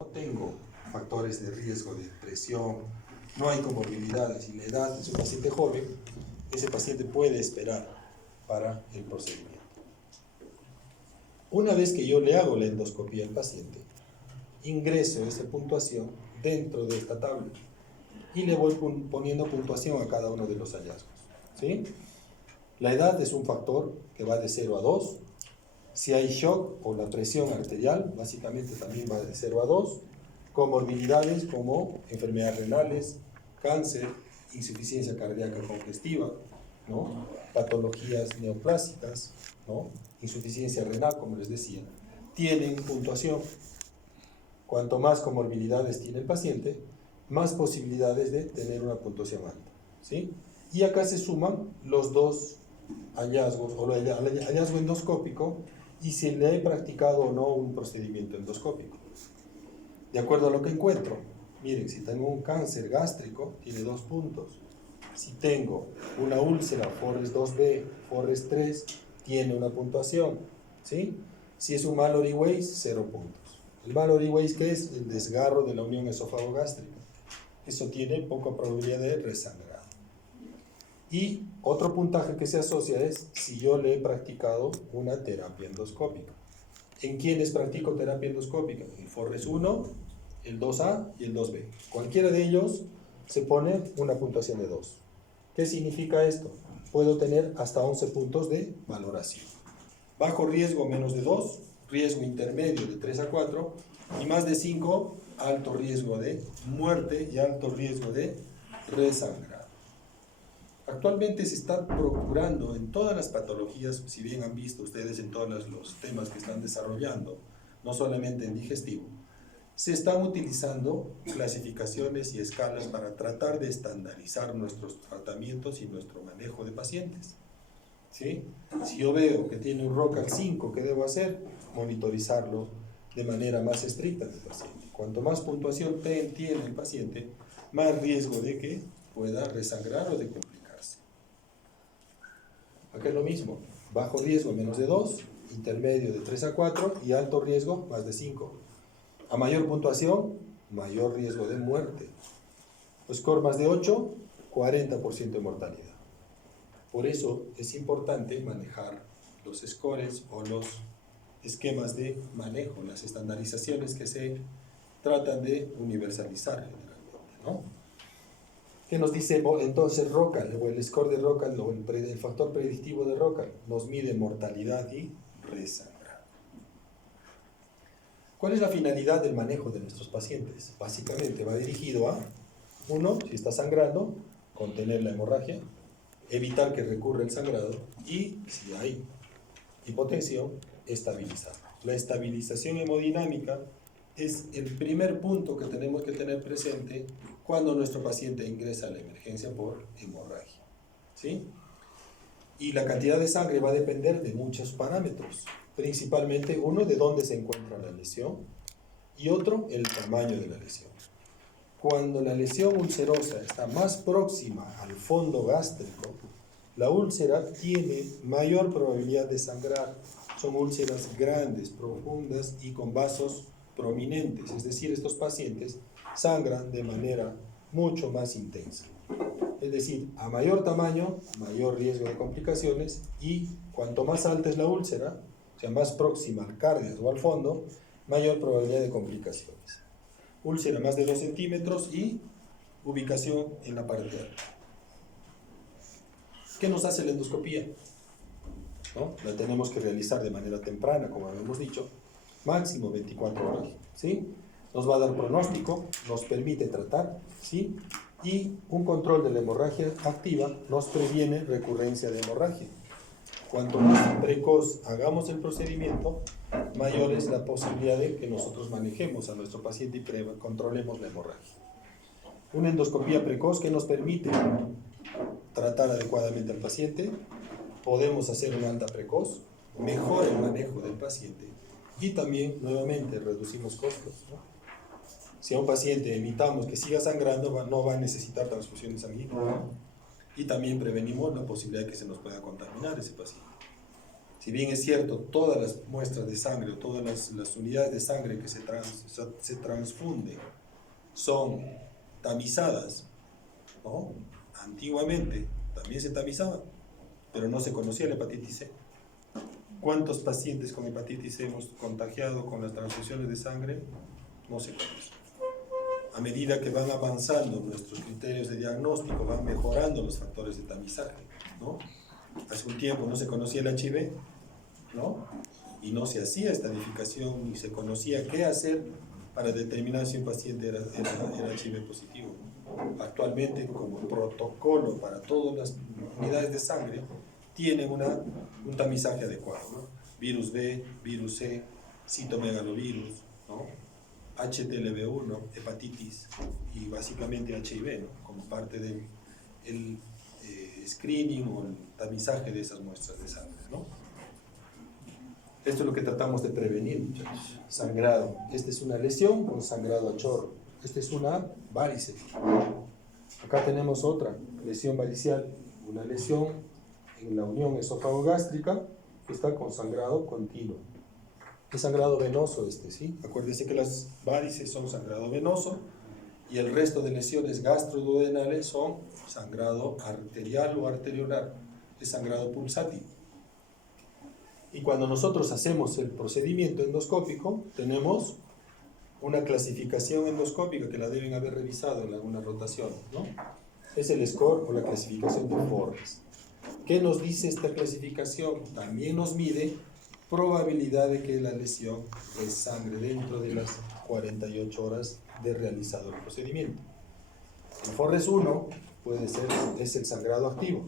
No tengo factores de riesgo de presión, no hay comorbilidades y la edad de su paciente joven, ese paciente puede esperar para el procedimiento. Una vez que yo le hago la endoscopía al paciente, ingreso esa puntuación dentro de esta tabla y le voy poniendo puntuación a cada uno de los hallazgos, ¿sí? La edad es un factor que va de 0 a 2. Si hay shock o la presión arterial, básicamente también va de 0 a 2. Comorbilidades como enfermedades renales, cáncer, insuficiencia cardíaca congestiva, ¿no? Patologías neoplásicas, ¿no? Insuficiencia renal, como les decía, tienen puntuación. Cuanto más comorbilidades tiene el paciente, más posibilidades de tener una puntuación alta, ¿sí? Y acá se suman los dos hallazgos, o el hallazgo endoscópico, y si le he practicado o no un procedimiento endoscópico. De acuerdo a lo que encuentro, miren, si tengo un cáncer gástrico, tiene 2 puntos. Si tengo una úlcera Forres 2B, Forres 3, tiene una puntuación, ¿sí? Si es un Mallory Weiss, 0 puntos. El Mallory Weiss, ¿qué es? El desgarro de la unión esófago-gástrica. Eso tiene poca probabilidad de resangrado. Y otro puntaje que se asocia es si yo le he practicado una terapia endoscópica. ¿En quiénes practico terapia endoscópica? El Forres 1, el 2A y el 2B. Cualquiera de ellos se pone una puntuación de 2. ¿Qué significa esto? Puedo tener hasta 11 puntos de valoración. Bajo riesgo, menos de 2. Riesgo intermedio, de 3 a 4. Y más de 5, alto riesgo de muerte y alto riesgo de resangrado. Actualmente se está procurando en todas las patologías, si bien han visto ustedes en todos los temas que están desarrollando, no solamente en digestivo, se están utilizando clasificaciones y escalas para tratar de estandarizar nuestros tratamientos y nuestro manejo de pacientes, ¿sí? Si yo veo que tiene un ROCAL 5, ¿qué debo hacer? Monitorizarlo de manera más estricta del paciente. Cuanto más puntuación tiene el paciente, más riesgo de que pueda resangrar o de complicarse. Acá es lo mismo, bajo riesgo menos de 2, intermedio de 3 a 4 y alto riesgo más de 5. A mayor puntuación, mayor riesgo de muerte. Score más de 8, 40% de mortalidad. Por eso es importante manejar los scores o los esquemas de manejo, las estandarizaciones que se tratan de universalizar generalmente, ¿no? ¿Qué nos dice entonces ROCAL, o el score de ROCAL, o el factor predictivo de ROCAL? Nos mide mortalidad y resangrado. ¿Cuál es la finalidad del manejo de nuestros pacientes? Básicamente va dirigido a, 1, si está sangrando, contener la hemorragia, evitar que recurra el sangrado y, si hay hipotensión, estabilizarlo. La estabilización hemodinámica es el primer punto que tenemos que tener presente cuando nuestro paciente ingresa a la emergencia por hemorragia, ¿sí? Y la cantidad de sangre va a depender de muchos parámetros, principalmente uno, de dónde se encuentra la lesión, y otro, el tamaño de la lesión. Cuando la lesión ulcerosa está más próxima al fondo gástrico, la úlcera tiene mayor probabilidad de sangrar. Son úlceras grandes, profundas y con vasos prominentes, es decir, estos pacientes sangran de manera mucho más intensa. Es decir, a mayor tamaño, mayor riesgo de complicaciones, y cuanto más alta es la úlcera, o sea, más próxima al cardias o al fondo, mayor probabilidad de complicaciones. Úlcera más de 2 centímetros y ubicación en la pared alta. ¿Qué nos hace la endoscopía? ¿No? La tenemos que realizar de manera temprana, como habíamos dicho, máximo 24 horas, ¿sí? Nos va a dar pronóstico, nos permite tratar, ¿sí? Y un control de la hemorragia activa nos previene recurrencia de hemorragia. Cuanto más precoz hagamos el procedimiento, mayor es la posibilidad de que nosotros manejemos a nuestro paciente y controlemos la hemorragia. Una endoscopía precoz que nos permite tratar adecuadamente al paciente, podemos hacer una alta precoz, mejora el manejo del paciente y también, nuevamente, reducimos costos, ¿no? Si a un paciente evitamos que siga sangrando, no va a necesitar transfusiones sanguíneas. Y también prevenimos la posibilidad de que se nos pueda contaminar ese paciente. Si bien es cierto, todas las muestras de sangre o todas las unidades de sangre que se transfunden son tamizadas, ¿no? Antiguamente también se tamizaban, pero no se conocía la hepatitis C. ¿Cuántos pacientes con hepatitis C hemos contagiado con las transfusiones de sangre? No se conoce. A medida que van avanzando nuestros criterios de diagnóstico, van mejorando los factores de tamizaje, ¿no? Hace un tiempo no se conocía el HIV, ¿no? Y no se hacía estadificación ni se conocía qué hacer para determinar si un paciente era HIV positivo. Actualmente, como protocolo para todas las unidades de sangre, tienen un tamizaje adecuado, ¿no? Virus B, virus C, citomegalovirus, ¿no? HTLV1, hepatitis y básicamente HIV, ¿no? Como parte del screening o el tamizaje de esas muestras de sangre, ¿no? Esto es lo que tratamos de prevenir, muchachos. Sangrado. Esta es una lesión con sangrado a chorro. Esta es una varice. Acá tenemos otra lesión varicial, una lesión en la unión esófago-gástrica que está con sangrado continuo. Es sangrado venoso ¿sí? Acuérdense que las varices son sangrado venoso y el resto de lesiones gastroduodenales son sangrado arterial o arteriolar, es sangrado pulsátil. Y cuando nosotros hacemos el procedimiento endoscópico, tenemos una clasificación endoscópica que la deben haber revisado en alguna rotación, ¿no? Es el score o la clasificación de Forres. ¿Qué nos dice esta clasificación? También nos mide probabilidad de que la lesión resangre dentro de las 48 horas de realizado el procedimiento. El Forres 1 es el sangrado activo,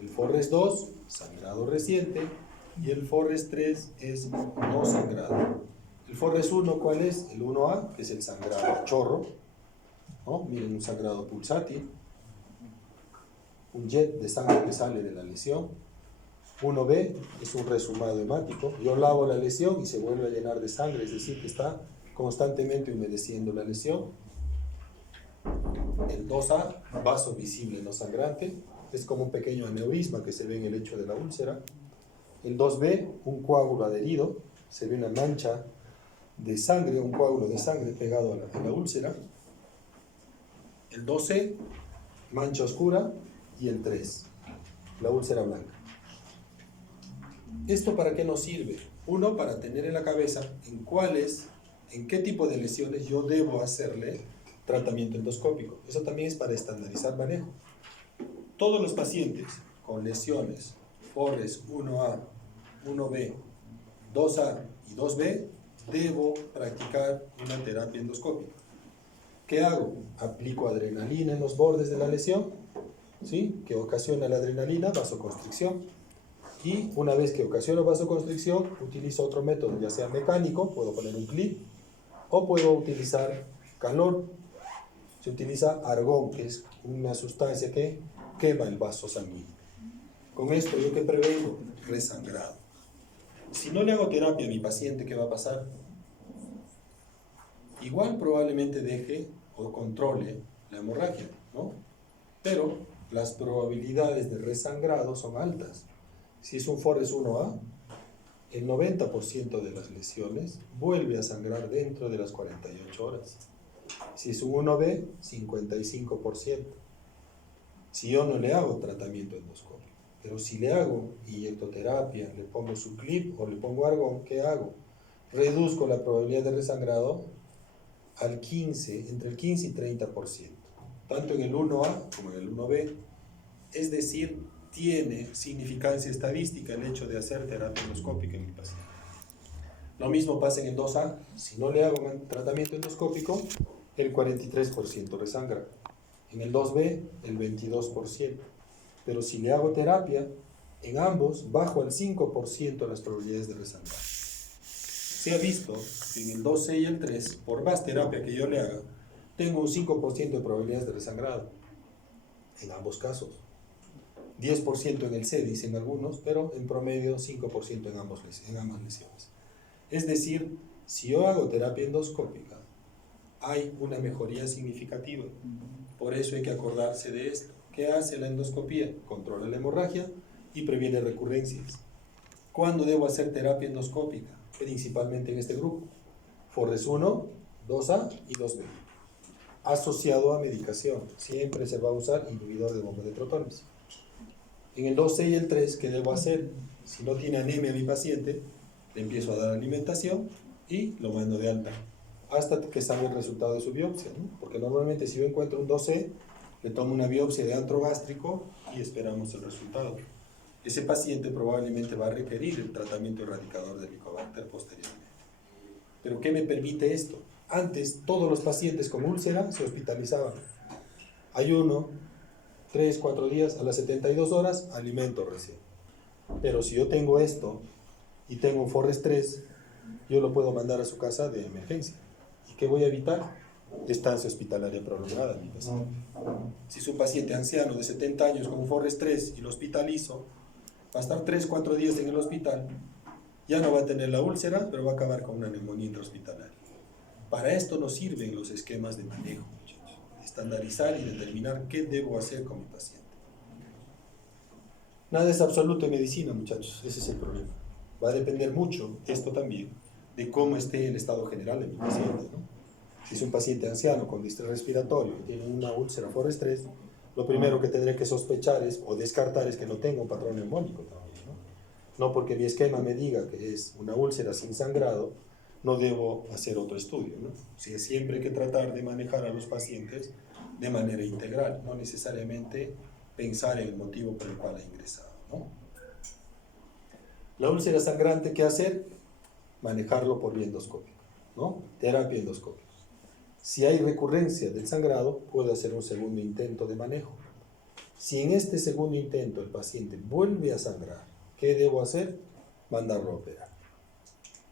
el Forres 2, sangrado reciente, y el Forres 3 es no sangrado. El Forres 1, ¿cuál es? El 1A, que es el sangrado chorro, ¿no? Miren, un sangrado pulsátil, un jet de sangre que sale de la lesión. 1B es un resumado hemático. Yo lavo la lesión y se vuelve a llenar de sangre, es decir, que está constantemente humedeciendo la lesión. El 2A, vaso visible no sangrante, es como un pequeño aneurisma que se ve en el lecho de la úlcera. El 2B, un coágulo adherido, se ve una mancha de sangre, un coágulo de sangre pegado a la úlcera. El 2C, mancha oscura, y el 3, la úlcera blanca. ¿Esto para qué nos sirve? Uno, para tener en la cabeza en qué tipo de lesiones yo debo hacerle tratamiento endoscópico. Eso también es para estandarizar manejo. Todos los pacientes con lesiones Forres 1A, 1B, 2A y 2B, debo practicar una terapia endoscópica. ¿Qué hago? Aplico adrenalina en los bordes de la lesión, ¿sí? Que ocasiona la adrenalina, vasoconstricción. Y una vez que ocasiono vasoconstricción, utilizo otro método, ya sea mecánico, puedo poner un clip, o puedo utilizar calor. Se utiliza argón, que es una sustancia que quema el vaso sanguíneo. Con esto, ¿yo qué prevengo? Resangrado. Si no le hago terapia a mi paciente, ¿qué va a pasar? Igual probablemente deje o controle la hemorragia, ¿no? Pero las probabilidades de resangrado son altas. Si es un Forres 1A, el 90% de las lesiones vuelve a sangrar dentro de las 48 horas. Si es un 1B, 55%. Si yo no le hago tratamiento endoscópico, pero si le hago inyectoterapia, le pongo su clip o le pongo argón, ¿qué hago? Reduzco la probabilidad de resangrado al 15, entre el 15 y 30%, tanto en el 1A como en el 1B. Es decir, tiene significancia estadística el hecho de hacer terapia endoscópica en el paciente. Lo mismo pasa en el 2A, si no le hago tratamiento endoscópico, el 43% resangra. En el 2B, el 22%. Pero si le hago terapia, en ambos bajo al 5% las probabilidades de resangrar. Se ha visto que en el 2C y el 3, por más terapia que yo le haga, tengo un 5% de probabilidades de resangrado. En ambos casos. 10% en el C, dicen algunos, pero en promedio 5% en ambas lesiones. Es decir, si yo hago terapia endoscópica, hay una mejoría significativa. Por eso hay que acordarse de esto. ¿Qué hace la endoscopía? Controla la hemorragia y previene recurrencias. ¿Cuándo debo hacer terapia endoscópica? Principalmente en este grupo. Forres 1, 2A y 2B. Asociado a medicación. Siempre se va a usar inhibidor de bomba de protones. En el 2C y el 3, ¿qué debo hacer? Si no tiene anemia mi paciente, le empiezo a dar alimentación y lo mando de alta hasta que salga el resultado de su biopsia, ¿no? Porque normalmente si yo encuentro un 2C, le tomo una biopsia de antro gástrico y esperamos el resultado. Ese paciente probablemente va a requerir el tratamiento erradicador del Helicobacter posteriormente. ¿Pero qué me permite esto? Antes, todos los pacientes con úlcera se hospitalizaban. Ayuno, 3, 4 días, a las 72 horas, alimento recién. Pero si yo tengo esto y tengo un Forres 3, yo lo puedo mandar a su casa de emergencia. ¿Y qué voy a evitar? Estancia hospitalaria prolongada, mi paciente. Si es un paciente anciano de 70 años con un Forres 3 y lo hospitalizo, va a estar 3, 4 días en el hospital, ya no va a tener la úlcera, pero va a acabar con una neumonía intrahospitalaria. Para esto nos sirven los esquemas de manejo, muchachos. Estandarizar y determinar qué debo hacer con mi paciente. Nada es absoluto en medicina, muchachos, ese es el problema. Va a depender mucho, esto también, de cómo esté el estado general de mi paciente, ¿no? Si es un paciente anciano con distrés respiratorio y tiene una úlcera Forres 3, lo primero que tendré que sospechar o descartar es que no tenga un patrón neumónico también, ¿no? No porque mi esquema me diga que es una úlcera sin sangrado, no debo hacer otro estudio, ¿no? Sí, siempre hay que tratar de manejar a los pacientes de manera integral, no necesariamente pensar en el motivo por el cual ha ingresado, ¿no? La úlcera sangrante, ¿qué hacer? Manejarlo por vía endoscópica, ¿no? Terapia endoscópica. Si hay recurrencia del sangrado, puedo hacer un segundo intento de manejo. Si en este segundo intento el paciente vuelve a sangrar, ¿qué debo hacer? Mandarlo a operar.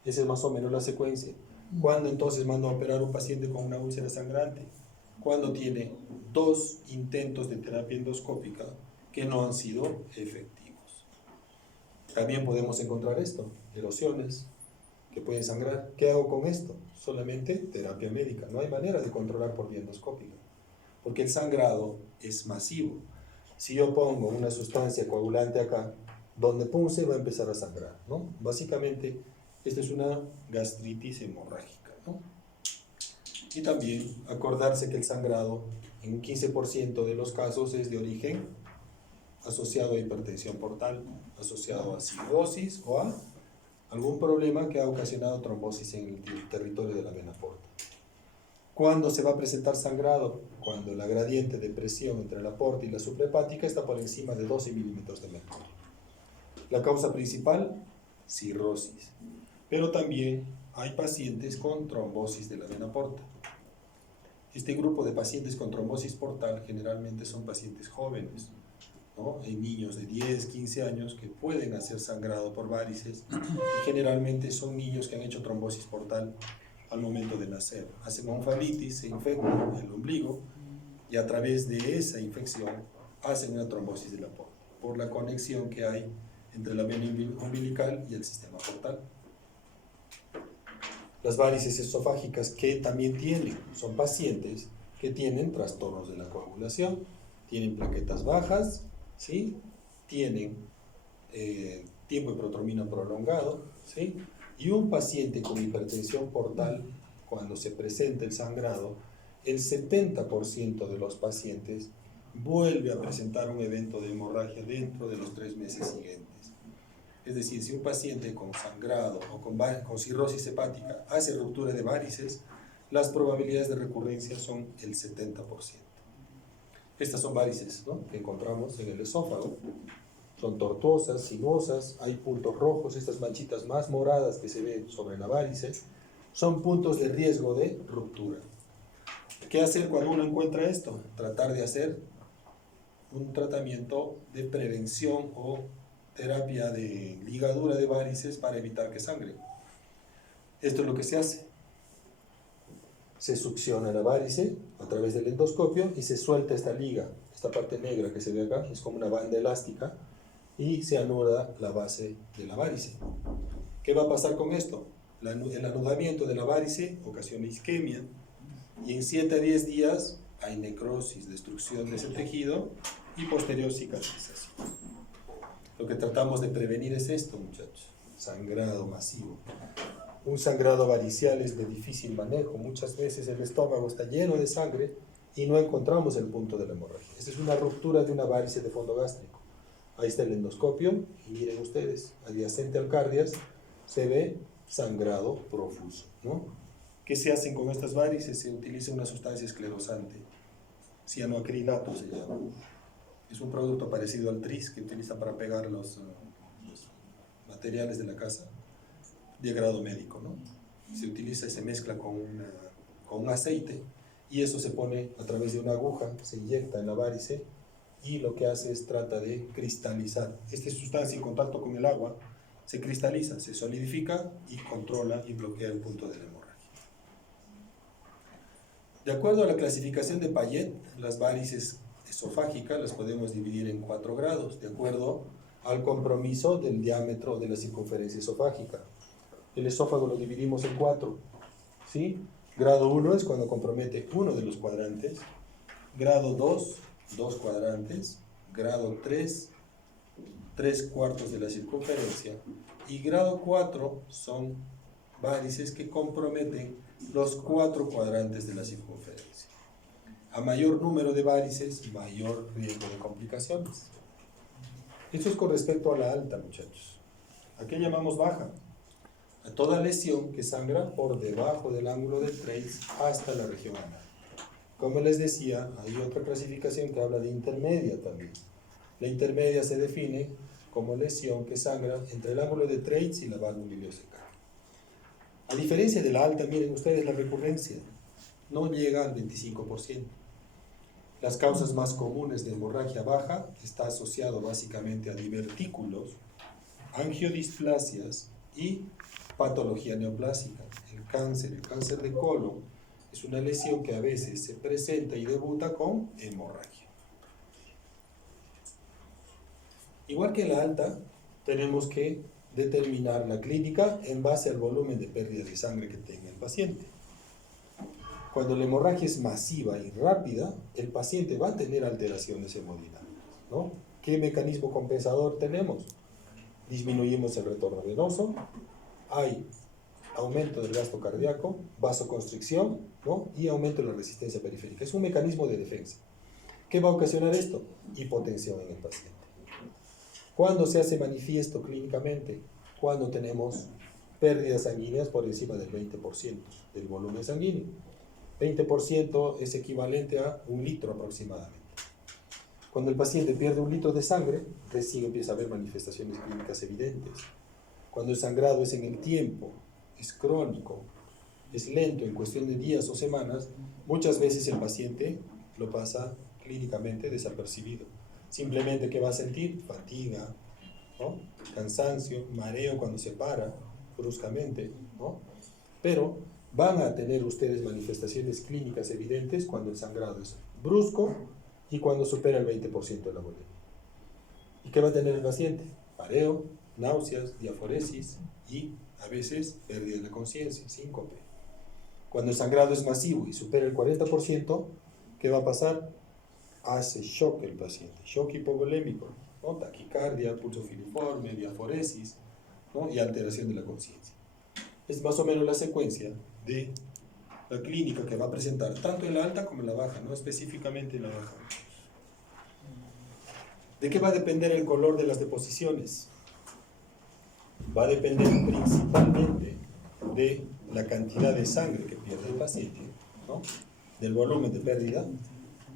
Esa es más o menos la secuencia. ¿Cuándo entonces mando a operar a un paciente con una úlcera sangrante? Cuando tiene 2 intentos de terapia endoscópica que no han sido efectivos. También podemos encontrar esto, erosiones que pueden sangrar. ¿Qué hago con esto? Solamente terapia médica. No hay manera de controlar por vía endoscópica, porque el sangrado es masivo. Si yo pongo una sustancia coagulante acá, donde punce va a empezar a sangrar, ¿no? Básicamente, esta es una gastritis hemorrágica, ¿no? Y también acordarse que el sangrado en un 15% de los casos es de origen asociado a hipertensión portal, asociado a cirrosis o a algún problema que ha ocasionado trombosis en el territorio de la vena porta. ¿Cuándo se va a presentar sangrado? Cuando la gradiente de presión entre la porta y la suprahepática está por encima de 12 milímetros de mercurio. La causa principal, cirrosis. Pero también hay pacientes con trombosis de la vena porta. Este grupo de pacientes con trombosis portal generalmente son pacientes jóvenes, ¿no? Hay niños de 10, 15 años que pueden hacer sangrado por varices y generalmente son niños que han hecho trombosis portal al momento de nacer. Hacen onfalitis, se infectan el ombligo y a través de esa infección hacen una trombosis de la porta por la conexión que hay entre la vena umbilical y el sistema portal. Las varices esofágicas que también son pacientes que tienen trastornos de la coagulación, tienen plaquetas bajas, ¿sí? Tienen tiempo de protromina prolongado, ¿sí? Y un paciente con hipertensión portal, cuando se presenta el sangrado, el 70% de los pacientes vuelve a presentar un evento de hemorragia dentro de los 3 meses siguientes. Es decir, si un paciente con sangrado o con cirrosis hepática hace ruptura de varices, las probabilidades de recurrencia son el 70%. Estas son varices, ¿no?, que encontramos en el esófago. Son tortuosas, sinuosas, hay puntos rojos, estas manchitas más moradas que se ven sobre la varice, son puntos de riesgo de ruptura. ¿Qué hacer cuando uno encuentra esto? Tratar de hacer un tratamiento de prevención o terapia de ligadura de varices para evitar que sangre. Esto es lo que se hace. Se succiona la varice a través del endoscopio y se suelta esta liga, esta parte negra que se ve acá, es como una banda elástica, y se anuda la base de la varice. ¿Qué va a pasar con esto? El anudamiento de la varice ocasiona isquemia y en 7 a 10 días hay necrosis, destrucción de ese tejido y posterior cicatrización. Lo que tratamos de prevenir es esto, muchachos, sangrado masivo. Un sangrado varicial es de difícil manejo. Muchas veces el estómago está lleno de sangre y no encontramos el punto de la hemorragia. Esta es una ruptura de una varice de fondo gástrico. Ahí está el endoscopio y miren ustedes, adyacente al cardias se ve sangrado profuso, ¿no? ¿Qué se hacen con estas varices? Se utiliza una sustancia esclerosante, cianoacrilato se llama. Es un producto parecido al tris que utilizan para pegar los materiales de la casa, de grado médico, ¿no? Se utiliza y se mezcla con un aceite y eso se pone a través de una aguja, se inyecta en la varice y lo que hace es trata de cristalizar. Esta sustancia en contacto con el agua se cristaliza, se solidifica y controla y bloquea el punto de la hemorragia. De acuerdo a la clasificación de Payet, las varices esofágicas las podemos dividir en 4 grados, de acuerdo al compromiso del diámetro de la circunferencia esofágica. El esófago lo dividimos en 4, ¿sí? Grado 1 es cuando compromete uno de los cuadrantes, grado 2, 2 cuadrantes, grado 3, 3/4 de la circunferencia, y grado 4 son varices que comprometen los 4 cuadrantes de la circunferencia. A mayor número de varices, mayor riesgo de complicaciones. Esto es con respecto a la alta, muchachos. ¿A qué llamamos baja? A toda lesión que sangra por debajo del ángulo de Treitz hasta la región anal. Como les decía, hay otra clasificación que habla de intermedia también. La intermedia se define como lesión que sangra entre el ángulo de Treitz y la válvula ileocecal. A diferencia de la alta, miren ustedes la recurrencia, no llega al 25%. Las causas más comunes de hemorragia baja está asociado básicamente a divertículos, angiodisplasias y patología neoplásica. El cáncer de colon, es una lesión que a veces se presenta y debuta con hemorragia. Igual que en la alta, tenemos que determinar la clínica en base al volumen de pérdida de sangre que tenga el paciente. Cuando la hemorragia es masiva y rápida, el paciente va a tener alteraciones hemodinâmicas, ¿no? ¿Qué mecanismo compensador tenemos? Disminuimos el retorno venoso, hay aumento del gasto cardíaco, vasoconstricción, ¿no? Y aumento de la resistencia periférica. Es un mecanismo de defensa. ¿Qué va a ocasionar esto? Hipotensión en el paciente. ¿Cuándo se hace manifiesto clínicamente? Cuando tenemos pérdidas sanguíneas por encima del 20% del volumen sanguíneo. 20% es equivalente a 1 litro aproximadamente. Cuando el paciente pierde 1 litro de sangre, recién empieza a haber manifestaciones clínicas evidentes. Cuando el sangrado es en el tiempo, es crónico, es lento en cuestión de días o semanas, muchas veces el paciente lo pasa clínicamente desapercibido. Simplemente que va a sentir fatiga, ¿no? Cansancio, mareo cuando se para bruscamente, ¿no? Pero van a tener ustedes manifestaciones clínicas evidentes cuando el sangrado es brusco y cuando supera el 20% de la volemia. ¿Y qué va a tener el paciente? Mareo, náuseas, diaforesis y a veces pérdida de la conciencia, síncope. Cuando el sangrado es masivo y supera el 40%, ¿qué va a pasar? Hace shock el paciente, shock hipovolémico, ¿no? Taquicardia, pulso filiforme, diaforesis, ¿no? Y alteración de la conciencia. Es más o menos la secuencia de la clínica que va a presentar tanto en la alta como en la baja, no específicamente en la baja. ¿De qué va a depender el color de las deposiciones? Va a depender principalmente de la cantidad de sangre que pierde el paciente, ¿no? Del volumen de pérdida.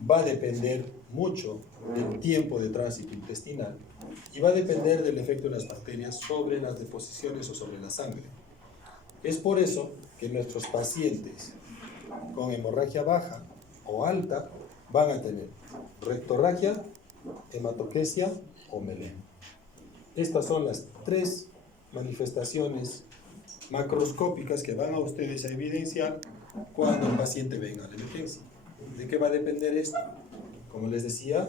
Va a depender mucho del tiempo de tránsito intestinal y va a depender del efecto de las bacterias sobre las deposiciones o sobre la sangre. Es por eso que nuestros pacientes con hemorragia baja o alta van a tener rectorragia, hematoquesia o meleno. Estas son las 3 manifestaciones macroscópicas que van a ustedes a evidenciar cuando el paciente venga a la emergencia. ¿De qué va a depender esto? Como les decía,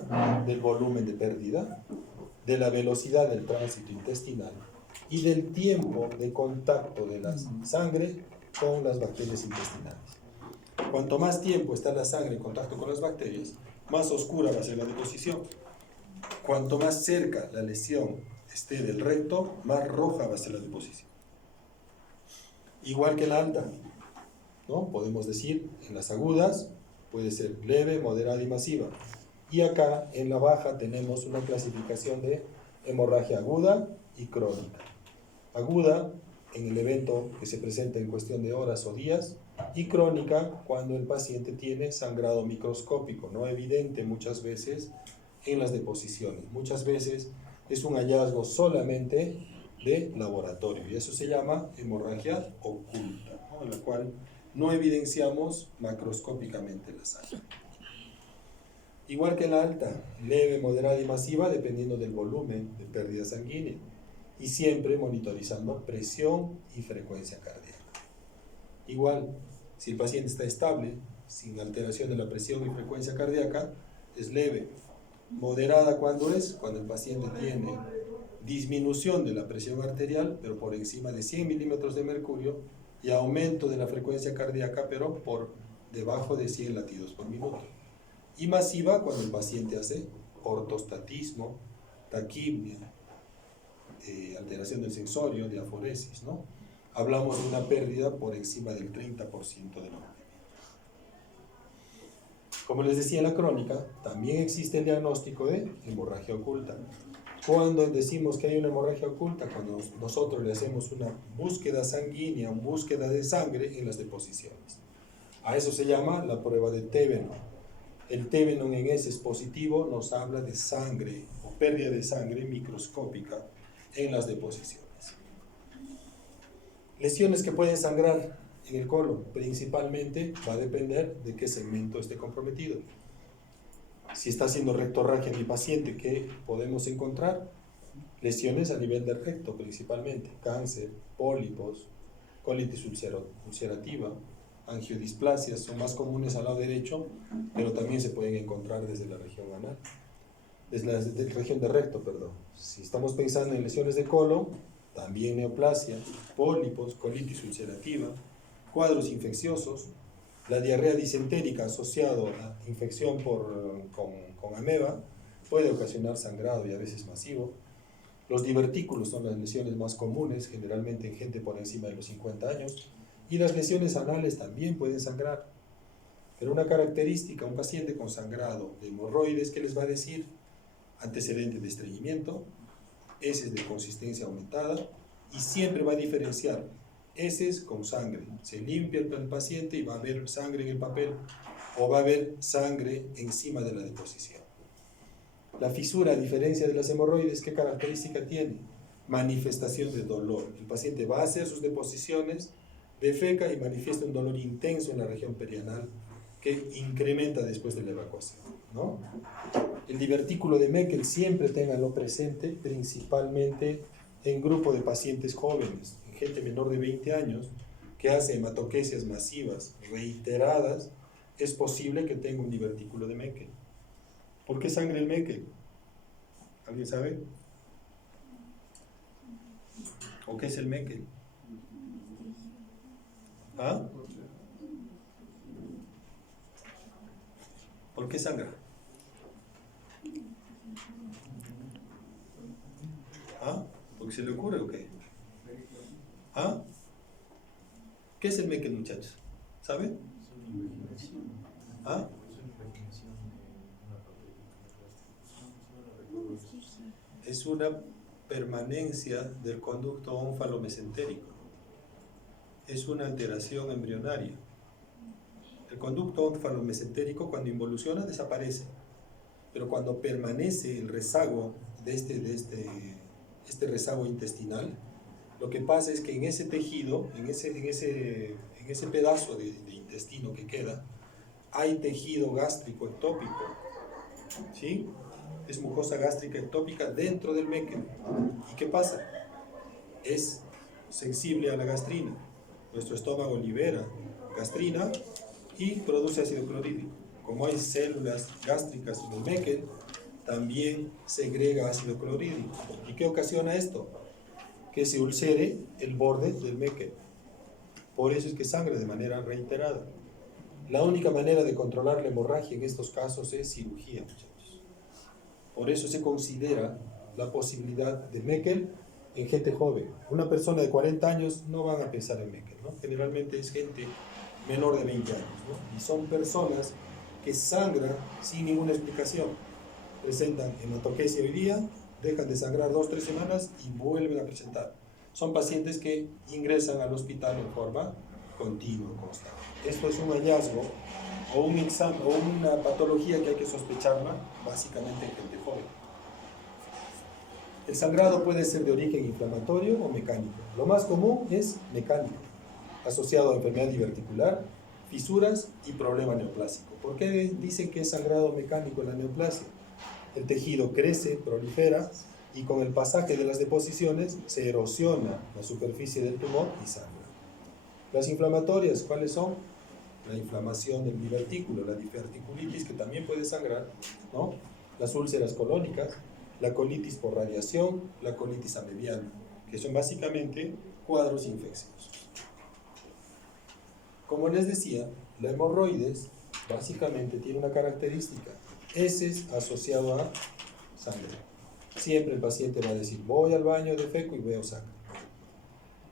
del volumen de pérdida, de la velocidad del tránsito intestinal y del tiempo de contacto de la sangre con las bacterias intestinales. Cuanto más tiempo está la sangre en contacto con las bacterias, más oscura va a ser la deposición. Cuanto más cerca la lesión esté del recto, más roja va a ser la deposición. Igual que la alta, ¿no? Podemos decir, en las agudas puede ser leve, moderada y masiva. Y acá en la baja tenemos una clasificación de hemorragia aguda y crónica. Aguda en el evento que se presenta en cuestión de horas o días, y crónica cuando el paciente tiene sangrado microscópico, no evidente muchas veces en las deposiciones. Muchas veces es un hallazgo solamente de laboratorio, y eso se llama hemorragia oculta, ¿no? En la cual no evidenciamos macroscópicamente la sangre. Igual que la alta, leve, moderada y masiva, dependiendo del volumen de pérdida sanguínea, y siempre monitorizando presión y frecuencia cardíaca. Igual, si el paciente está estable, sin alteración de la presión y frecuencia cardíaca, es leve. Moderada, ¿cuándo es? Cuando el paciente tiene disminución de la presión arterial, pero por encima de 100 milímetros de mercurio, y aumento de la frecuencia cardíaca, pero por debajo de 100 latidos por minuto. Y masiva, cuando el paciente hace ortostatismo, taquipnia, alteración del sensorio, diaforesis, ¿no? Hablamos de una pérdida por encima del 30% del movimiento. Como les decía en la crónica, también existe el diagnóstico de hemorragia oculta. Cuando decimos que hay una hemorragia oculta, cuando nosotros le hacemos una búsqueda sanguínea, una búsqueda de sangre en las deposiciones. A eso se llama la prueba de Tevenon. El Tevenon en ese positivo nos habla de sangre o pérdida de sangre microscópica en las deposiciones. Lesiones que pueden sangrar en el colon, principalmente va a depender de qué segmento esté comprometido. Si está haciendo rectorragia en mi paciente, ¿qué podemos encontrar? Lesiones a nivel del recto, principalmente cáncer, pólipos, colitis ulcerativa, angiodisplasias, son más comunes al lado derecho, pero también se pueden encontrar desde la región anal, desde la región de recto, perdón. Si estamos pensando en lesiones de colon, también neoplasia, pólipos, colitis ulcerativa, cuadros infecciosos, la diarrea disentérica asociada a infección con ameba puede ocasionar sangrado y a veces masivo. Los divertículos son las lesiones más comunes, generalmente en gente por encima de los 50 años, y las lesiones anales también pueden sangrar. Pero una característica, un paciente con sangrado de hemorroides, ¿qué les va a decir? Antecedentes de estreñimiento, heces de consistencia aumentada, y siempre va a diferenciar heces con sangre. Se limpia el paciente y va a haber sangre en el papel, o va a haber sangre encima de la deposición. La fisura, a diferencia de las hemorroides, ¿qué característica tiene? Manifestación de dolor. El paciente va a hacer sus deposiciones, defeca y manifiesta un dolor intenso en la región perianal que incrementa después de la evacuación, ¿no? El divertículo de Meckel siempre ténganlo presente, principalmente en grupo de pacientes jóvenes, en gente menor de 20 años, que hace hematoquesias masivas reiteradas, es posible que tenga un divertículo de Meckel. ¿Por qué sangra el Meckel? ¿Alguien sabe? ¿O qué es el Meckel? ¿Ah? ¿Por qué sangra? ¿Ah? ¿Porque se le ocurre o qué? ¿Ah? ¿Qué es el Meckel, muchachos? ¿Saben? ¿Ah? Es una permanencia del conducto ónfalo-mesentérico. Es una alteración embrionaria. El conducto ónfalo-mesentérico, cuando involuciona, desaparece. Pero cuando permanece el rezago de este rezago intestinal, lo que pasa es que en ese tejido, en ese pedazo de intestino que queda, hay tejido gástrico ectópico, ¿sí? Es mucosa gástrica ectópica dentro del Meckel. ¿Y qué pasa? Es sensible a la gastrina. Nuestro estómago libera gastrina y produce ácido clorhídrico. Como hay células gástricas en el Meckel, también segrega ácido clorhídrico. ¿Y qué ocasiona esto? Que se ulcere el borde del Meckel. Por eso es que sangra de manera reiterada. La única manera de controlar la hemorragia en estos casos es cirugía, muchachos. Por eso se considera la posibilidad de Meckel en gente joven. Una persona de 40 años no van a pensar en Meckel, ¿no? Generalmente es gente menor de 20 años, ¿no? Y son personas que sangran sin ninguna explicación. Presentan hematoquesia hoy día, dejan de sangrar 2-3 semanas y vuelven a presentar. Son pacientes que ingresan al hospital en forma continua, constante. Esto es un hallazgo o un examen o una patología que hay que sospecharla básicamente en gente joven. El sangrado puede ser de origen inflamatorio o mecánico. Lo más común es mecánico, asociado a enfermedad diverticular, fisuras y problema neoplásico. ¿Por qué dicen que es sangrado mecánico la neoplasia? El tejido crece, prolifera y con el pasaje de las deposiciones se erosiona la superficie del tumor y sangra. Las inflamatorias, ¿cuáles son? La inflamación del divertículo, la diverticulitis que también puede sangrar, ¿no? Las úlceras colónicas, la colitis por radiación, la colitis amebiana, que son básicamente cuadros infecciosos. Como les decía, la hemorroides básicamente tiene una característica, heces asociado a sangre. Siempre el paciente va a decir, voy al baño, defeco y veo sangre.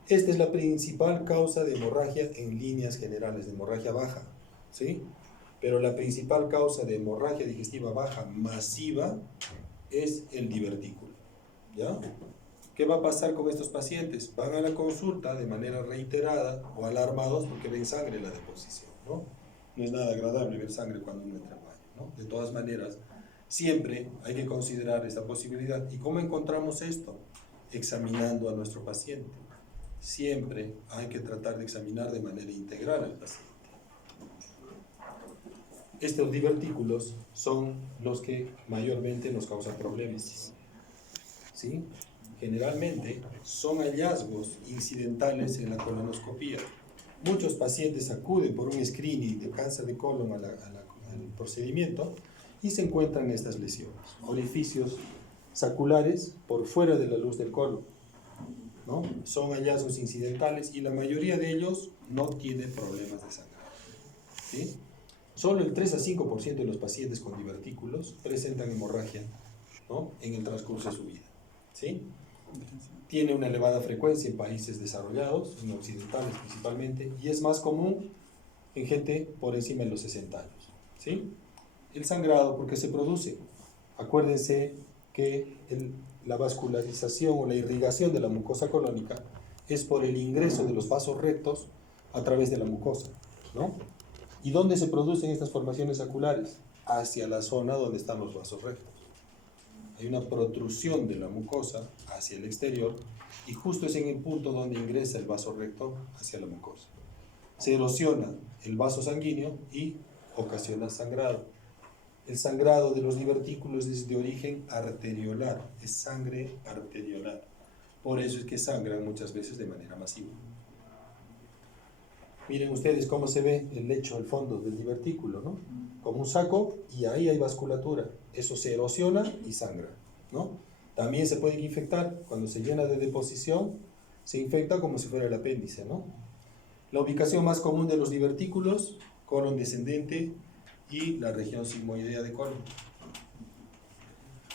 Esta es la principal causa de hemorragia en líneas generales, de hemorragia baja, ¿sí? Pero la principal causa de hemorragia digestiva baja masiva es el divertículo, ¿ya? ¿Qué va a pasar con estos pacientes? Van a la consulta de manera reiterada o alarmados porque ven sangre en la deposición, ¿no? No es nada agradable ver sangre cuando uno entra al baño, ¿no? De todas maneras, siempre hay que considerar esta posibilidad. ¿Y cómo encontramos esto? Examinando a nuestro paciente. Siempre hay que tratar de examinar de manera integral al paciente. Estos divertículos son los que mayormente nos causan problemas, ¿sí? Generalmente son hallazgos incidentales en la colonoscopía. Muchos pacientes acuden por un screening de cáncer de colon al procedimiento y se encuentran estas lesiones, orificios saculares por fuera de la luz del colon, ¿no? Son hallazgos incidentales y la mayoría de ellos no tienen problemas de sangrado, ¿sí? Solo el 3 a 5% de los pacientes con divertículos presentan hemorragia, ¿no? En el transcurso de su vida, ¿sí? Tiene una elevada frecuencia en países desarrollados, en occidentales principalmente, y es más común en gente por encima de los 60 años, ¿sí? El sangrado, ¿por qué se produce? Acuérdense que la vascularización o la irrigación de la mucosa colónica es por el ingreso de los vasos rectos a través de la mucosa, ¿no? ¿Y dónde se producen estas formaciones saculares? Hacia la zona donde están los vasos rectos. Hay una protrusión de la mucosa hacia el exterior y justo es en el punto donde ingresa el vaso recto hacia la mucosa. Se erosiona el vaso sanguíneo y ocasiona sangrado. El sangrado de los divertículos es de origen arteriolar, es sangre arteriolar. Por eso es que sangran muchas veces de manera masiva. Miren ustedes cómo se ve el lecho al fondo del divertículo, ¿no? Como un saco y ahí hay vasculatura. Eso se erosiona y sangra, ¿no? También se puede infectar cuando se llena de deposición, se infecta como si fuera el apéndice, ¿no? La ubicación más común de los divertículos, colon descendente y la región sigmoidea de colon.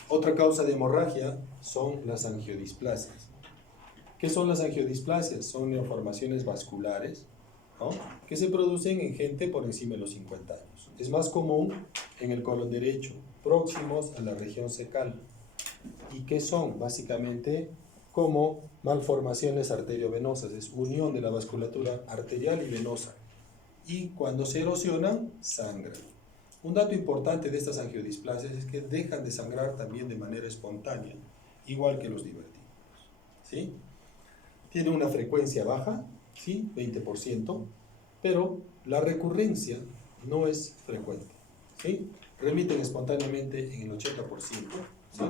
Otra causa de hemorragia son las angiodisplasias. ¿Qué son las angiodisplasias? Son neoformaciones vasculares, ¿no? Que se producen en gente por encima de los 50 años. Es más común en el colon derecho, próximos a la región cecal. ¿Y qué son? Básicamente como malformaciones arteriovenosas, es unión de la vasculatura arterial y venosa. Y cuando se erosionan, sangran. Un dato importante de estas angiodisplasias es que dejan de sangrar también de manera espontánea, igual que los divertículos, ¿sí? Tiene una frecuencia baja, ¿sí? 20%, pero la recurrencia no es frecuente, ¿sí? Remiten espontáneamente en el 80%, ¿sí?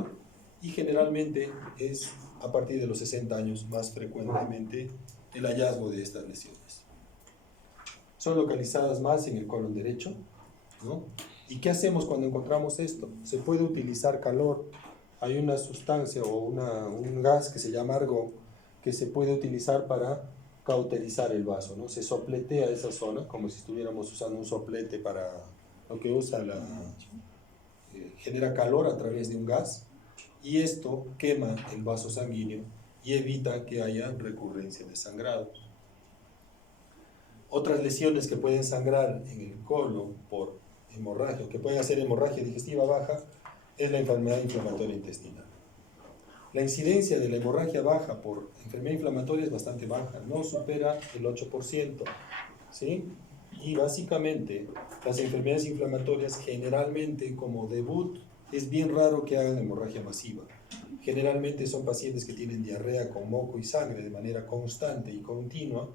Y generalmente es a partir de los 60 años más frecuentemente el hallazgo de estas lesiones. Son localizadas más en el colon derecho, ¿no? ¿Y qué hacemos cuando encontramos esto? Se puede utilizar calor. Hay una sustancia o un gas que se llama argón que se puede utilizar para cauterizar el vaso, ¿no? Se sopletea esa zona como si estuviéramos usando un soplete para lo que usa genera calor a través de un gas y esto quema el vaso sanguíneo y evita que haya recurrencia de sangrado. Otras lesiones que pueden sangrar en el colon por hemorragia, que pueden hacer hemorragia digestiva baja, es la enfermedad inflamatoria intestinal. La incidencia de la hemorragia baja por enfermedad inflamatoria es bastante baja, no supera el 8%, ¿sí? Y básicamente las enfermedades inflamatorias generalmente como debut es bien raro que hagan hemorragia masiva. Generalmente son pacientes que tienen diarrea con moco y sangre de manera constante y continua,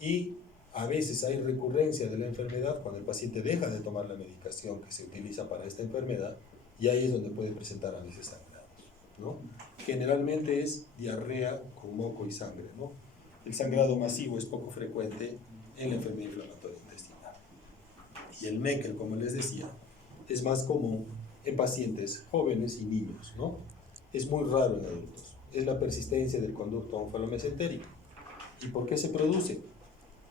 y a veces hay recurrencia de la enfermedad cuando el paciente deja de tomar la medicación que se utiliza para esta enfermedad, y ahí es donde puede presentar a veces sangrados, ¿no? Generalmente es diarrea con moco y sangre, ¿no? El sangrado masivo es poco frecuente en la enfermedad inflamatoria intestinal. Y el Meckel, como les decía, es más común en pacientes jóvenes y niños, ¿no? Es muy raro en adultos. Es la persistencia del conducto onfalomesentérico. ¿Y por qué se produce?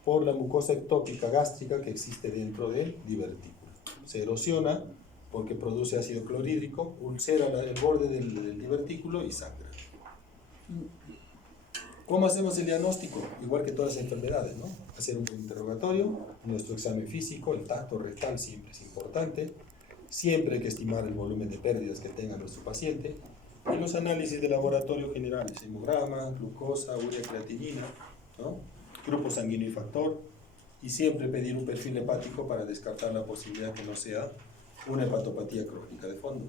Por la mucosa ectópica gástrica que existe dentro del divertículo. Se erosiona porque produce ácido clorhídrico, ulcera el borde del divertículo y sangra. ¿Cómo hacemos el diagnóstico? Igual que todas las enfermedades, ¿no? Hacer un interrogatorio, nuestro examen físico, el tacto rectal siempre es importante, siempre hay que estimar el volumen de pérdidas que tenga nuestro paciente, y los análisis de laboratorio generales, hemograma, glucosa, urea, creatinina, ¿no? Grupo sanguíneo y factor, y siempre pedir un perfil hepático para descartar la posibilidad que no sea una hepatopatía crónica de fondo.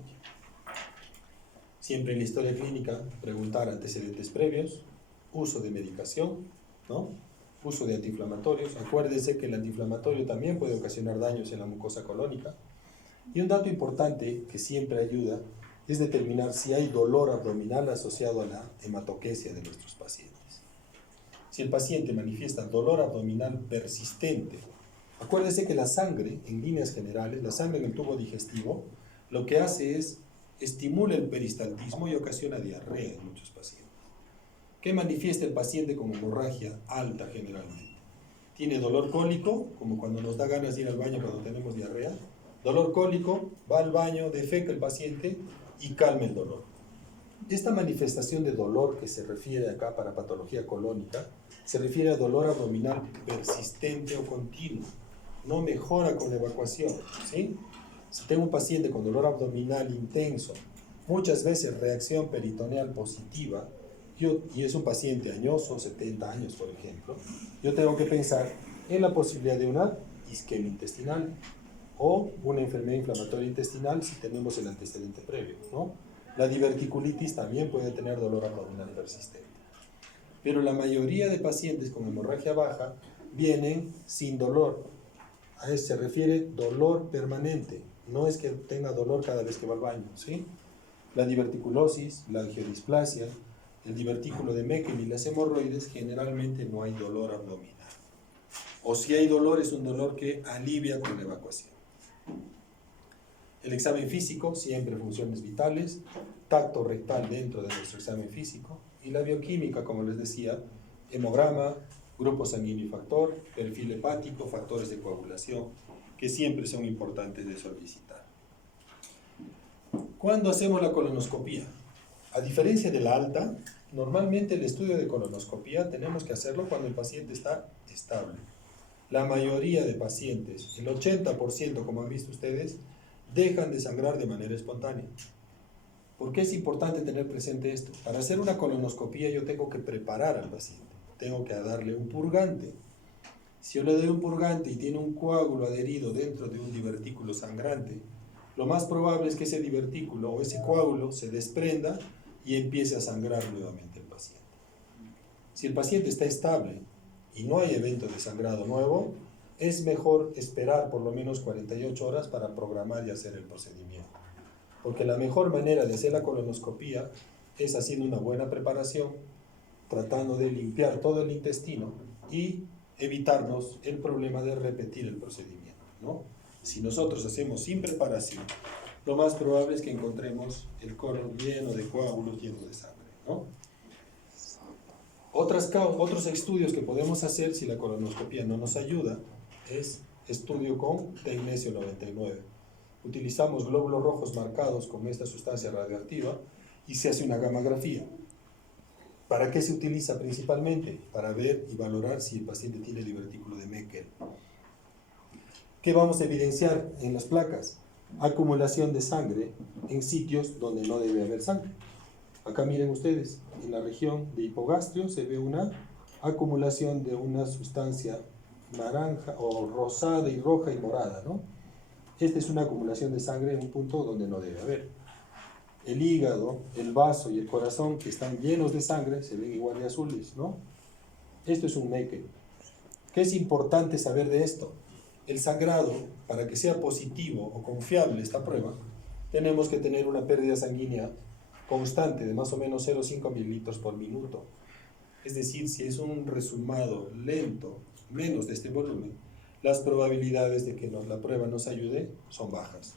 Siempre en la historia clínica preguntar antecedentes previos, uso de medicación, ¿no? Uso de antiinflamatorios. Acuérdense que el antiinflamatorio también puede ocasionar daños en la mucosa colónica. Y un dato importante que siempre ayuda es determinar si hay dolor abdominal asociado a la hematoquesia de nuestros pacientes. Si el paciente manifiesta dolor abdominal persistente, acuérdense que la sangre, en líneas generales, la sangre en el tubo digestivo, lo que hace es estimula el peristaltismo y ocasiona diarrea en muchos pacientes. ¿Qué manifiesta el paciente con hemorragia alta generalmente? Tiene dolor cólico, como cuando nos da ganas de ir al baño cuando tenemos diarrea. Dolor cólico, va al baño, defeca el paciente y calma el dolor. Esta manifestación de dolor que se refiere acá para patología colónica, se refiere a dolor abdominal persistente o continuo. No mejora con la evacuación, ¿sí? Si tengo un paciente con dolor abdominal intenso, muchas veces reacción peritoneal positiva, y es un paciente añoso, 70 años por ejemplo, yo tengo que pensar en la posibilidad de una isquemia intestinal o una enfermedad inflamatoria intestinal si tenemos el antecedente previo, ¿no? La diverticulitis también puede tener dolor abdominal persistente. Pero la mayoría de pacientes con hemorragia baja vienen sin dolor. A eso se refiere dolor permanente. No es que tenga dolor cada vez que va al baño, ¿sí? La diverticulosis, la angiodisplasia, el divertículo de Meckel y las hemorroides, generalmente no hay dolor abdominal. O si hay dolor, es un dolor que alivia con la evacuación. El examen físico, siempre funciones vitales, tacto rectal dentro de nuestro examen físico, y la bioquímica, como les decía, hemograma, grupo sanguíneo y factor, perfil hepático, factores de coagulación, que siempre son importantes de solicitar. ¿Cuándo hacemos la colonoscopía? A diferencia de la alta, normalmente el estudio de colonoscopía tenemos que hacerlo cuando el paciente está estable. La mayoría de pacientes, el 80%, como han visto ustedes, dejan de sangrar de manera espontánea. ¿Por qué es importante tener presente esto? Para hacer una colonoscopía yo tengo que preparar al paciente, tengo que darle un purgante. Si yo le doy un purgante y tiene un coágulo adherido dentro de un divertículo sangrante, lo más probable es que ese divertículo o ese coágulo se desprenda y empiece a sangrar nuevamente el paciente. Si el paciente está estable y no hay evento de sangrado nuevo, es mejor esperar por lo menos 48 horas para programar y hacer el procedimiento. Porque la mejor manera de hacer la colonoscopía es haciendo una buena preparación, tratando de limpiar todo el intestino y evitarnos el problema de repetir el procedimiento, ¿no? Si nosotros hacemos sin preparación, lo más probable es que encontremos el colon lleno de coágulos, lleno de sangre, ¿no? Otros estudios que podemos hacer si la colonoscopía no nos ayuda es estudio con tecnesio 99. Utilizamos glóbulos rojos marcados con esta sustancia radioactiva y se hace una gammagrafía. ¿Para qué se utiliza principalmente? Para ver y valorar si el paciente tiene divertículo de Meckel. ¿Qué vamos a evidenciar en las placas? Acumulación de sangre en sitios donde no debe haber sangre. Acá miren ustedes, en la región de hipogastrio se ve una acumulación de una sustancia naranja o rosada y roja y morada, ¿no? Esta es una acumulación de sangre en un punto donde no debe haber. El hígado, el vaso y el corazón, que están llenos de sangre, se ven igual de azules, ¿no? Esto es un Meckel. ¿Qué es importante saber de esto? El sangrado, para que sea positivo o confiable esta prueba, tenemos que tener una pérdida sanguínea constante de más o menos 0,5 mililitros por minuto. Es decir, si es un resumado lento, menos de este volumen, las probabilidades de que la prueba nos ayude son bajas.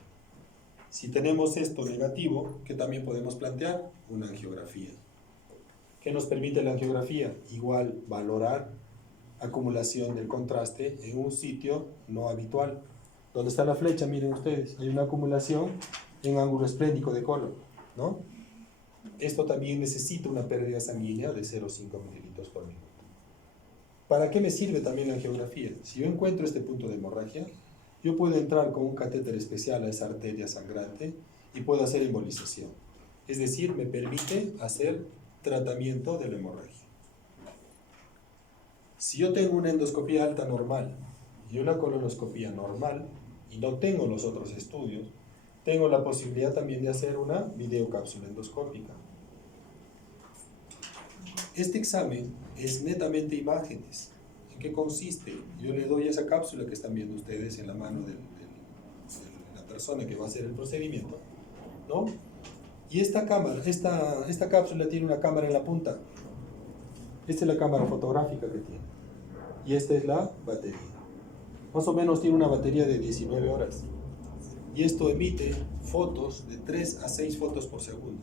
Si tenemos esto negativo, ¿qué también podemos plantear? Una angiografía. ¿Qué nos permite la angiografía? Igual valorar acumulación del contraste en un sitio no habitual. ¿Dónde está la flecha? Miren ustedes, hay una acumulación en ángulo esplénico de colon, ¿no? Esto también necesita una pérdida sanguínea de 0,5 mililitros por minuto. ¿Para qué me sirve también la angiografía? Si yo encuentro este punto de hemorragia, yo puedo entrar con un catéter especial a esa arteria sangrante y puedo hacer embolización. Es decir, me permite hacer tratamiento de la hemorragia. Si yo tengo una endoscopía alta normal y una colonoscopía normal y no tengo los otros estudios, tengo la posibilidad también de hacer una videocápsula endoscópica. Este examen es netamente imágenes. ¿En qué consiste? Yo le doy esa cápsula que están viendo ustedes en la mano de la persona que va a hacer el procedimiento, ¿no? Y esta cápsula tiene una cámara en la punta. Esta es la cámara fotográfica que tiene. Y esta es la batería. Más o menos tiene una batería de 19 horas. Y esto emite fotos de 3 a 6 fotos por segundo.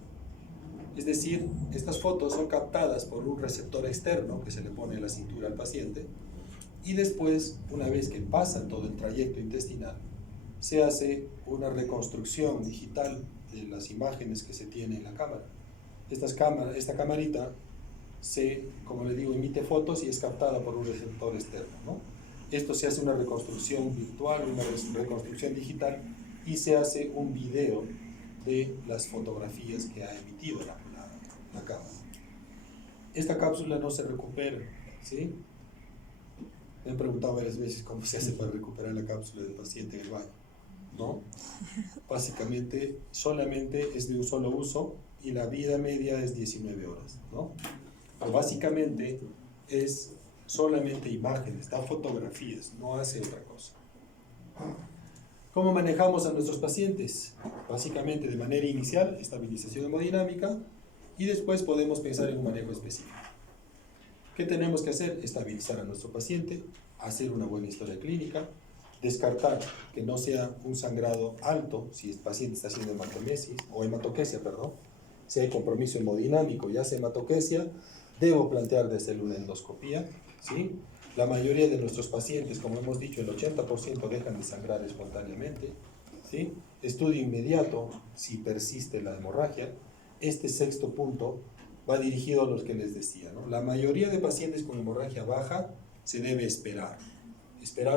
Es decir, estas fotos son captadas por un receptor externo que se le pone en la cintura al paciente y después, una vez que pasa todo el trayecto intestinal, se hace una reconstrucción digital de las imágenes que se tiene en la cámara. Esta camarita como le digo, emite fotos y es captada por un receptor externo, ¿no? Esto se hace una reconstrucción virtual, una reconstrucción digital y se hace un video de las fotografías que ha emitido la cámara. Esta cápsula no se recupera, ¿sí? Me han preguntado varias veces cómo se hace para recuperar la cápsula del paciente en el baño, ¿no? Básicamente, solamente es de un solo uso y la vida media es 19 horas, ¿no? Pero básicamente es solamente imágenes, da fotografías, no hace otra cosa. ¿Cómo manejamos a nuestros pacientes? Básicamente de manera inicial, estabilización hemodinámica, y después podemos pensar en un manejo específico. ¿Qué tenemos que hacer? Estabilizar a nuestro paciente, hacer una buena historia clínica, descartar que no sea un sangrado alto, si el paciente está haciendo hematoquesia, perdón. Si hay compromiso hemodinámico y hace hematoquesia, debo plantear desde una endoscopía, ¿sí? La mayoría de nuestros pacientes, como hemos dicho, el 80% dejan de sangrar espontáneamente, ¿sí? Estudio inmediato si persiste la hemorragia. Este sexto punto va dirigido a los que les decía, ¿no? La mayoría de pacientes con hemorragia baja se debe esperar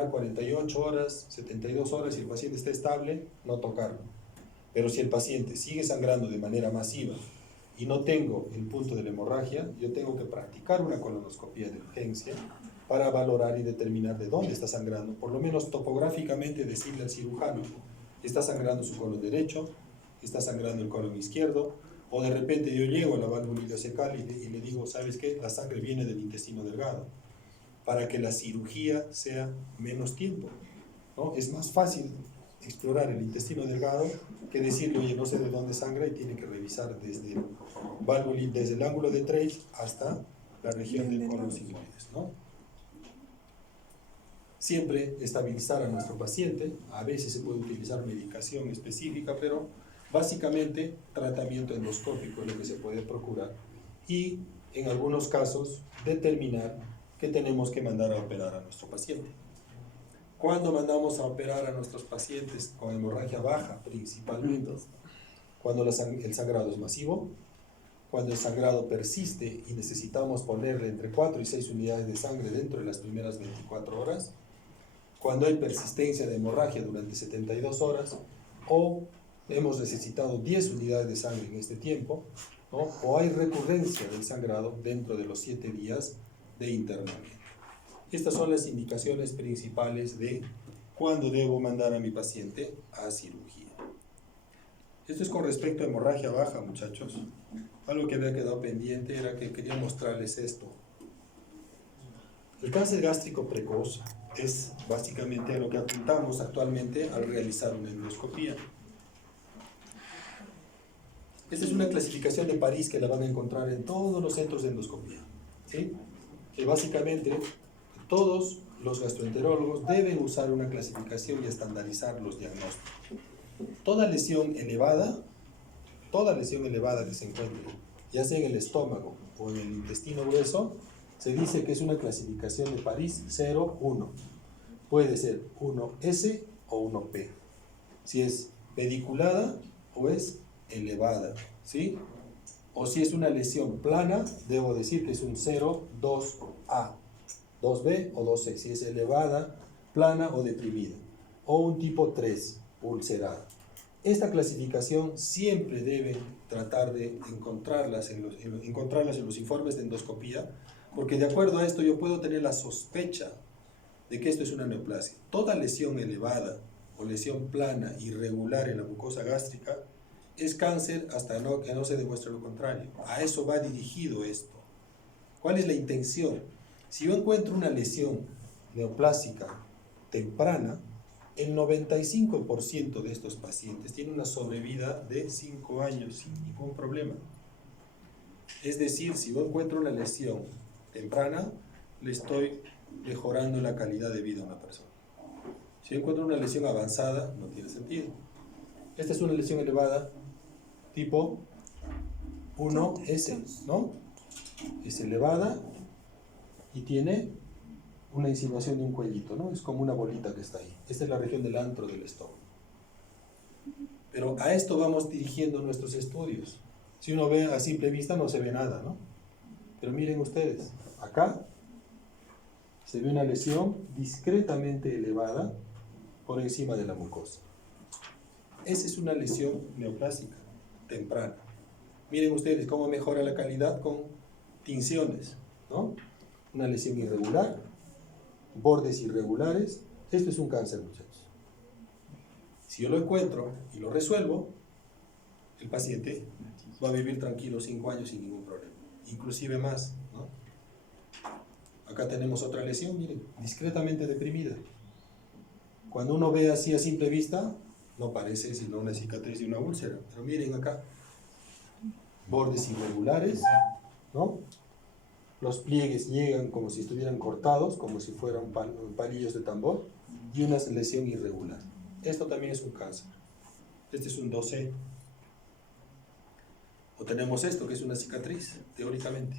48 horas, 72 horas, si el paciente está estable, no tocarlo. Pero si el paciente sigue sangrando de manera masiva y no tengo el punto de la hemorragia, yo tengo que practicar una colonoscopía de urgencia para valorar y determinar de dónde está sangrando, por lo menos topográficamente decirle al cirujano, está sangrando su colon derecho, está sangrando el colon izquierdo, o de repente yo llego a la válvula ileocecal y le digo, ¿sabes qué? La sangre viene del intestino delgado, para que la cirugía sea menos tiempo, ¿no? Es más fácil explorar el intestino delgado que decirle, oye, no sé de dónde sangra y tiene que revisar desde el ángulo de Treich hasta la región del colon sigmoides, ¿no? Siempre estabilizar a nuestro paciente, a veces se puede utilizar medicación específica, pero básicamente tratamiento endoscópico es lo que se puede procurar y en algunos casos determinar que tenemos que mandar a operar a nuestro paciente. ¿Cuándo mandamos a operar a nuestros pacientes con hemorragia baja? Principalmente cuando el sangrado es masivo cuando el sangrado persiste y necesitamos ponerle entre 4 y 6 unidades de sangre dentro de las primeras 24 horas, cuando hay persistencia de hemorragia durante 72 horas, o hemos necesitado 10 unidades de sangre en este tiempo, ¿no? O hay recurrencia del sangrado dentro de los 7 días de internamiento. Estas son las indicaciones principales de cuándo debo mandar a mi paciente a cirugía. Esto es con respecto a hemorragia baja, muchachos. Algo que había quedado pendiente era que quería mostrarles esto. El cáncer gástrico precoz es básicamente a lo que apuntamos actualmente al realizar una endoscopía. Esta es una clasificación de París que la van a encontrar en todos los centros de endoscopía, ¿sí? Que básicamente todos los gastroenterólogos deben usar una clasificación y estandarizar los diagnósticos. Toda lesión elevada que se encuentre, ya sea en el estómago o en el intestino grueso, se dice que es una clasificación de París 0-1. Puede ser 1S o 1P. Si es pediculada o es elevada, ¿sí? O si es una lesión plana, debo decir que es un 0-2A, 2B o 2C, si es elevada, plana o deprimida. O un tipo 3, ulcerada. Esta clasificación siempre deben tratar de encontrarlas en los informes de endoscopía, porque de acuerdo a esto yo puedo tener la sospecha de que esto es una neoplasia. Toda lesión elevada o lesión plana, irregular en la mucosa gástrica, es cáncer hasta que no se demuestre lo contrario. A eso va dirigido esto. ¿Cuál es la intención? Si yo encuentro una lesión neoplásica temprana, el 95% de estos pacientes tienen una sobrevida de 5 años sin ningún problema. Es decir, si yo encuentro una lesión temprana, le estoy mejorando la calidad de vida a una persona. Si yo encuentro una lesión avanzada, no tiene sentido. Esta es una lesión elevada tipo 1S, ¿no? Es elevada y tiene una insinuación de un cuellito, ¿no? Es como una bolita que está ahí. Esta es la región del antro del estómago. Pero a esto vamos dirigiendo nuestros estudios. Si uno ve a simple vista no se ve nada, ¿no? Pero miren ustedes, acá se ve una lesión discretamente elevada por encima de la mucosa. Esa es una lesión neoplásica temprana. Miren ustedes cómo mejora la calidad con tinciones, ¿no? Una lesión irregular, bordes irregulares. Esto es un cáncer, muchachos. Si yo lo encuentro y lo resuelvo, el paciente va a vivir tranquilo 5 años sin ningún problema, inclusive más, ¿no? Acá tenemos otra lesión, miren, discretamente deprimida. Cuando uno ve así a simple vista, no parece sino una cicatriz de una úlcera. Pero miren acá, bordes irregulares, ¿no? Los pliegues llegan como si estuvieran cortados, como si fueran palillos de tambor, y una lesión irregular. Esto también es un cáncer. Este es un 2C. O tenemos esto, que es una cicatriz, teóricamente.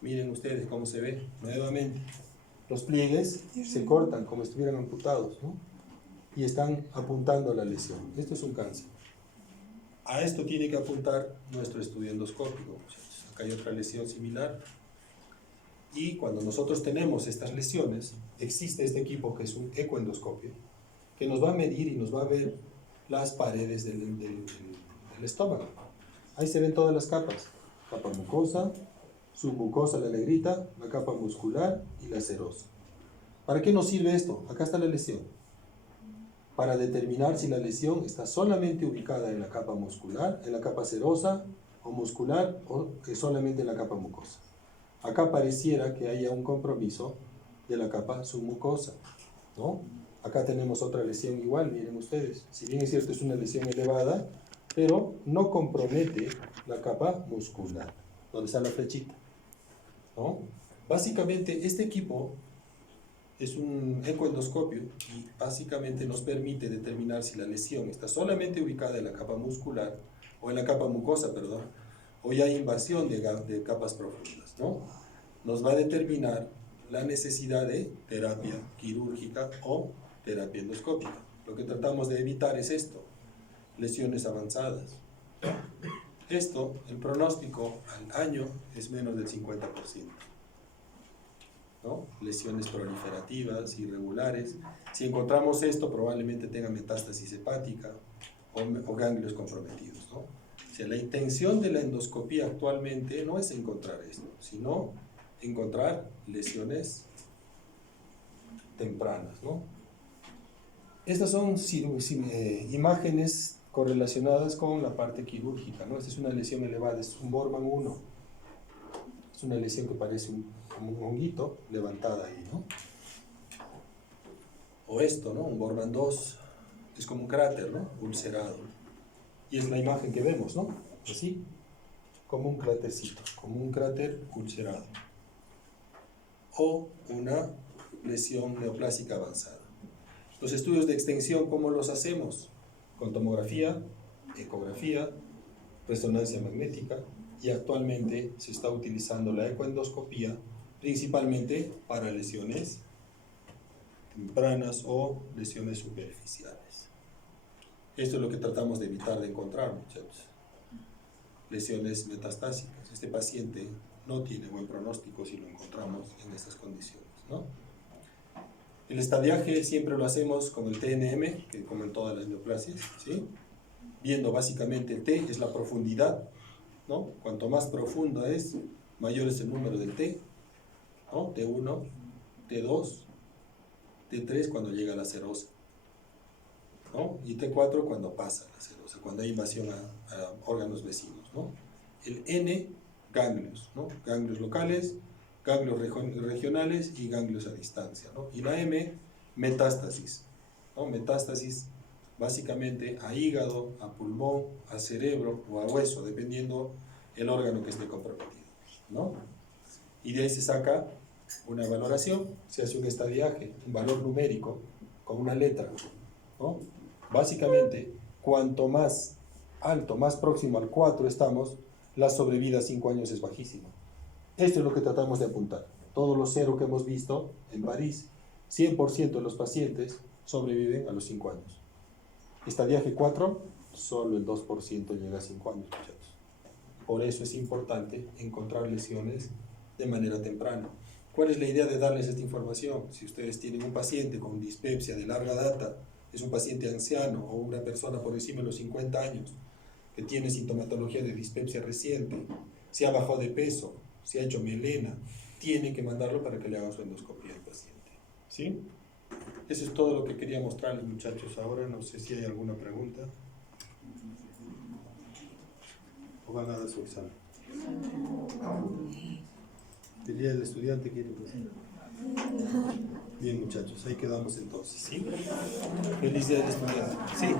Miren ustedes cómo se ve, nuevamente. Los pliegues se cortan como si estuvieran amputados, ¿no? Y están apuntando a la lesión. Esto es un cáncer. A esto tiene que apuntar nuestro estudio endoscópico. Acá hay otra lesión similar. Y cuando nosotros tenemos estas lesiones, existe este equipo que es un ecoendoscopio, que nos va a medir y nos va a ver las paredes del estómago. Ahí se ven todas las capas. Capa mucosa, submucosa, la negrita, la capa muscular y la serosa. ¿Para qué nos sirve esto? Acá está la lesión. Para determinar si la lesión está solamente ubicada en la capa muscular, en la capa serosa o muscular, o solamente en la capa mucosa. Acá pareciera que haya un compromiso de la capa submucosa, ¿no? Acá tenemos otra lesión igual, miren ustedes. Si bien es cierto, es una lesión elevada, pero no compromete la capa muscular, donde está la flechita, ¿no? Básicamente, este equipo es un ecoendoscopio y básicamente nos permite determinar si la lesión está solamente ubicada en la capa muscular, o en la capa mucosa, perdón, o ya hay invasión de capas profundas, ¿no? Nos va a determinar la necesidad de terapia quirúrgica o terapia endoscópica. Lo que tratamos de evitar es esto, lesiones avanzadas. Esto, el pronóstico al año es menos del 50%, ¿no? Lesiones proliferativas, irregulares. Si encontramos esto, probablemente tenga metástasis hepática o ganglios comprometidos, ¿no? O sea, la intención de la endoscopía actualmente no es encontrar esto, sino encontrar lesiones tempranas, ¿no? Estas son imágenes correlacionadas con la parte quirúrgica, ¿no? Esta es una lesión elevada, es un Borman 1. Es una lesión que parece como un honguito levantada ahí, ¿no? O esto, ¿no? Un Borman 2, es como un cráter, ¿no? Ulcerado. Y es la imagen que vemos, ¿no? Así, como un crátercito, como un cráter ulcerado. O una lesión neoplásica avanzada. Los estudios de extensión, ¿cómo los hacemos? Con tomografía, ecografía, resonancia magnética, y actualmente se está utilizando la ecoendoscopía principalmente para lesiones tempranas o lesiones superficiales. Esto es lo que tratamos de evitar de encontrar, muchachos. Lesiones metastásicas. Este paciente no tiene buen pronóstico si lo encontramos en estas condiciones, ¿no? El estadiaje siempre lo hacemos con el TNM, que como en todas las neoplasias, ¿sí? Viendo básicamente el T es la profundidad, ¿no? Cuanto más profunda es, mayor es el número del T, ¿no? T1, T2, T3 cuando llega a la serosa, ¿no? Y T4 cuando pasa a la serosa, cuando hay invasión a órganos vecinos, ¿no? El N, ganglios, ¿no? Ganglios locales, ganglios regionales y ganglios a distancia, ¿no? Y la M, metástasis, ¿no? Metástasis básicamente a hígado, a pulmón, a cerebro o a hueso, dependiendo el órgano que esté comprometido, ¿no? Y de ahí se saca una valoración, se hace un estadiaje, un valor numérico con una letra, ¿no? Básicamente, cuanto más alto, más próximo al 4 estamos, la sobrevida a 5 años es bajísima. Esto es lo que tratamos de apuntar. Todos los 0 que hemos visto en París, 100% de los pacientes sobreviven a los 5 años. Estadiaje 4, solo el 2% llega a 5 años, muchachos. Por eso es importante encontrar lesiones de manera temprana. ¿Cuál es la idea de darles esta información? Si ustedes tienen un paciente con dispepsia de larga data, es un paciente anciano o una persona por encima de los 50 años que tiene sintomatología de dispepsia reciente, se ha bajado de peso, se ha hecho melena, tiene que mandarlo para que le hagan su endoscopía al paciente, ¿sí? Eso es todo lo que quería mostrarles, muchachos. Ahora no sé si hay alguna pregunta. ¿O van a dar su examen? El día del estudiante quiere pasar. Bien, muchachos, ahí quedamos entonces, ¿sí? Feliz día del estudiante. Sí.